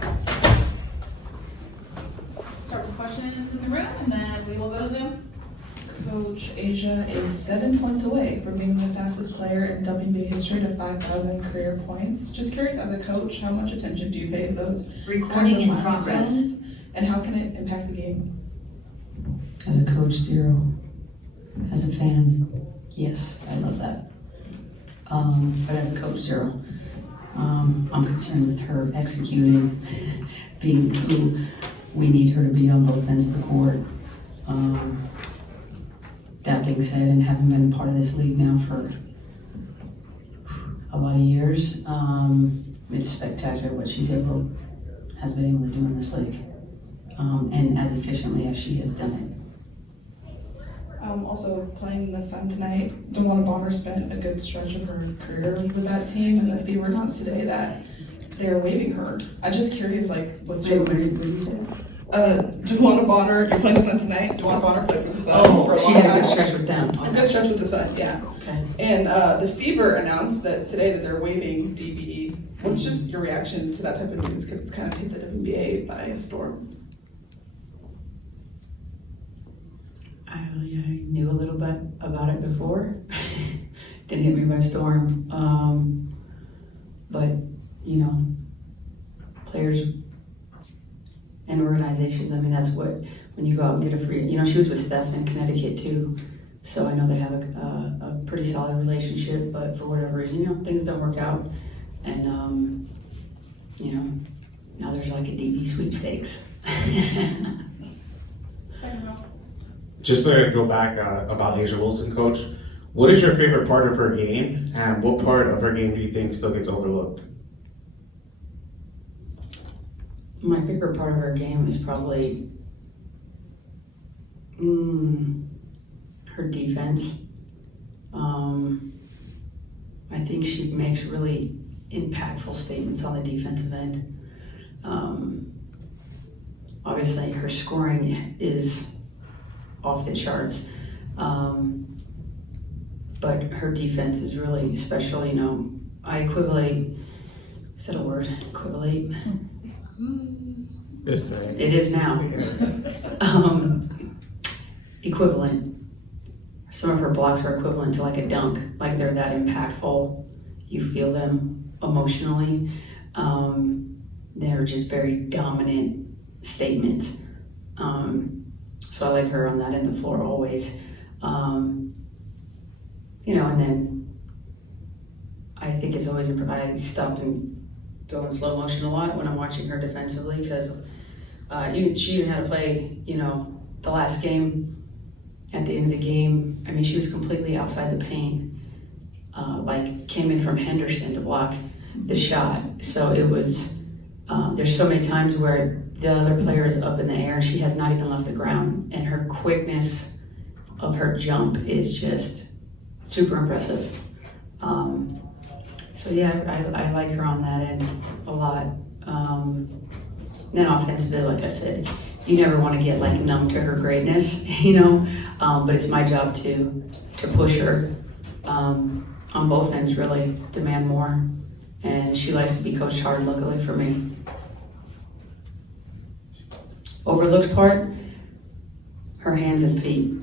Start with questions in the room, and then we will go to Zoom. Coach, Asia is 7 points away from being the fastest player in WNBA history to 5,000 career points. Just curious, as a coach, how much attention do you pay to those Recording in milestones, progress. and how can it impact the game? As a coach, 0. As a fan, yes, I love that. But as a coach, 0. I'm concerned with her executing, being who we need her to be on both ends of the court. That being said, and having been part of this league now for a lot of years, it's spectacular what has been able to do in this league, and as efficiently as she has done it. Also playing the Sun tonight, DeWanna Bonner spent a good stretch of her career with that team, and the Fever announced today that they are waiving her. I'm just curious, like, what's your... DeWanna Bonner, you're playing the Sun tonight. DeWanna Bonner played for the Sun for a She long had a time. good stretch with them. A good stretch with the Sun, yeah. Okay. And the Fever announced that today that they're waiving DBE. What's just your reaction to that type of news? Because it's kind of hit the WNBA by storm. I knew a little bit about it before. Didn't hit me by storm. But, you know, players and organizations, I mean, that's what, when you go out and get a free, you know, she was with Steph in Connecticut too. So I know they have a pretty solid relationship, but for whatever reason, you know, things don't work out. And, you know, now there's like a DB sweepstakes. Second row. Just to go back about Asia Wilson, Coach, what is your favorite part of her game, and what part of her game do you think still gets overlooked? My favorite part of her game is probably her defense. I think she makes really impactful statements on the defensive end. Obviously, her scoring is off the charts, but her defense is really special. You know, I equivalate. Is that a word? Equivalate. It is now. Equivalent. Some of her blocks are equivalent to like a dunk, like they're that impactful. You feel them emotionally. They're just very dominant statements. So I like her on that end of the floor always. You know, and then I think it's always I stop and go in slow motion a lot when I'm watching her defensively, because she even had to play, you know, the last game. At the end of the game, I mean, she was completely outside the paint. Like came in from Henderson to block the shot. So it was, there's so many times where the other player is up in the air and she has not even left the ground, and her quickness of her jump is just super impressive. So yeah, I like her on that end a lot. Then offensively, like I said, you never want to get like numb to her greatness, you know, but it's my job to push her on both ends, really demand more. And she likes to be coached hard, luckily for me. Overlooked part, her hands and feet.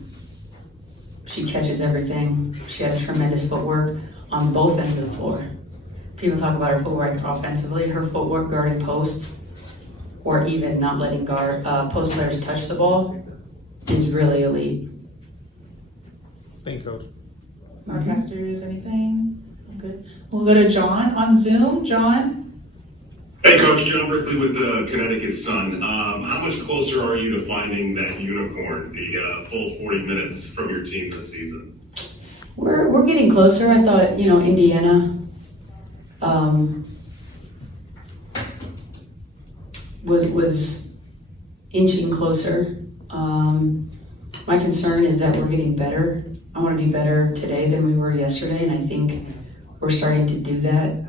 She catches everything. She has tremendous footwork on both ends of the floor. People talk about her footwork offensively. Her footwork guarding posts, or even not letting post players touch the ball, is really elite. Thank you, Coach. Broadcasters, anything? Good. We'll go to John on Zoom. John? Hey, Coach, John Brickley with the Connecticut Sun. How much closer are you to finding that unicorn, the full 40 minutes from your team this season? We're getting closer. I thought, you know, Indiana was inching closer. My concern is that we're getting better. I want to be better today than we were yesterday, and I think we're starting to do that.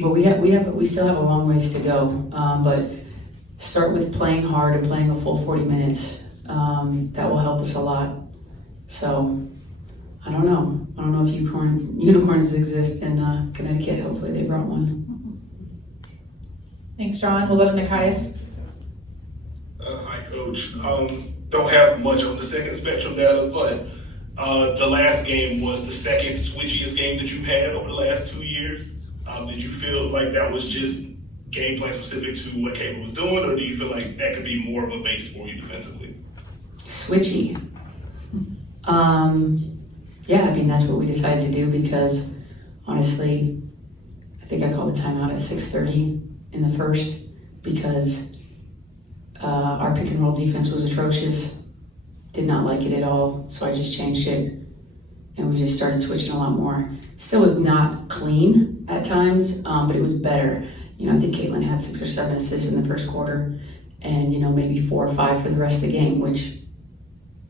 But we still have a long ways to go. But start with playing hard and playing a full 40 minutes. That will help us a lot. So I don't know. If unicorns exist in Connecticut. Hopefully they brought one. Thanks, John. We'll go to Nikias. Hi, Coach. Don't have much on the second spectrum data, but the last game was the second switchiest game that you've had over the last 2 years. Did you feel like that was just game plan specific to what Caitlin was doing, or do you feel like that could be more of a base for you defensively? Switchy. Yeah, I mean, that's what we decided to do because honestly, I think I called the timeout at 6:30 in the first because our pick and roll defense was atrocious. Did not like it at all, so I just changed it and we just started switching a lot more. Still was not clean at times, but it was better. You know, I think Caitlin had 6 or 7 assists in the first quarter and, you know, maybe 4 or 5 for the rest of the game, which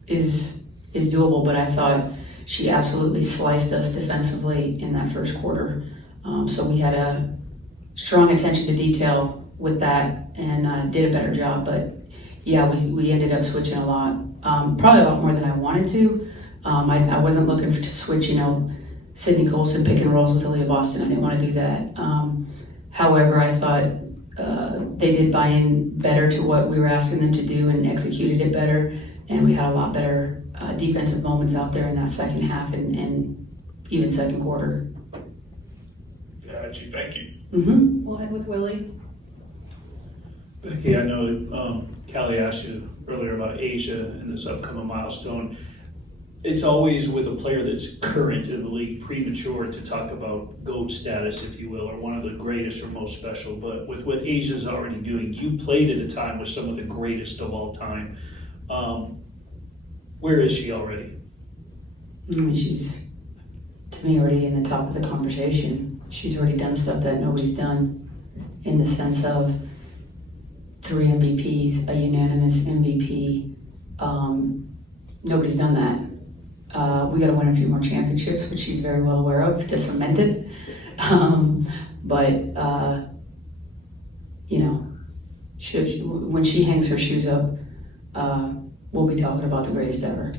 is doable, but I thought she absolutely sliced us defensively in that first quarter. So we had a strong attention to detail with that and did a better job. But yeah, we ended up switching a lot, probably a lot more than I wanted to. I wasn't looking to switch, you know, Sydney Colson pick and rolls with Aaliyah Boston. I didn't want to do that. However, I thought they did buy in better to what we were asking them to do and executed it better. And we had a lot better defensive moments out there in that second half and even second quarter. Got you. Thank you. Mm-hmm. We'll end with Willie. Becky, I know Callie asked you earlier about Asia and this upcoming milestone. It's always with a player that's current in the league premature to talk about GOAT status, if you will, or one of the greatest or most special. But with what Asia's already doing, you played at a time with some of the greatest of all time. Where is she already? I mean, she's, to me, already in the top of the conversation. She's already done stuff that nobody's done in the sense of 3 MVPs, a unanimous MVP. Nobody's done that. We got to win a few more championships, which she's very well aware of, to cement it. You know, when she hangs her shoes up, we'll be talking about the greatest ever.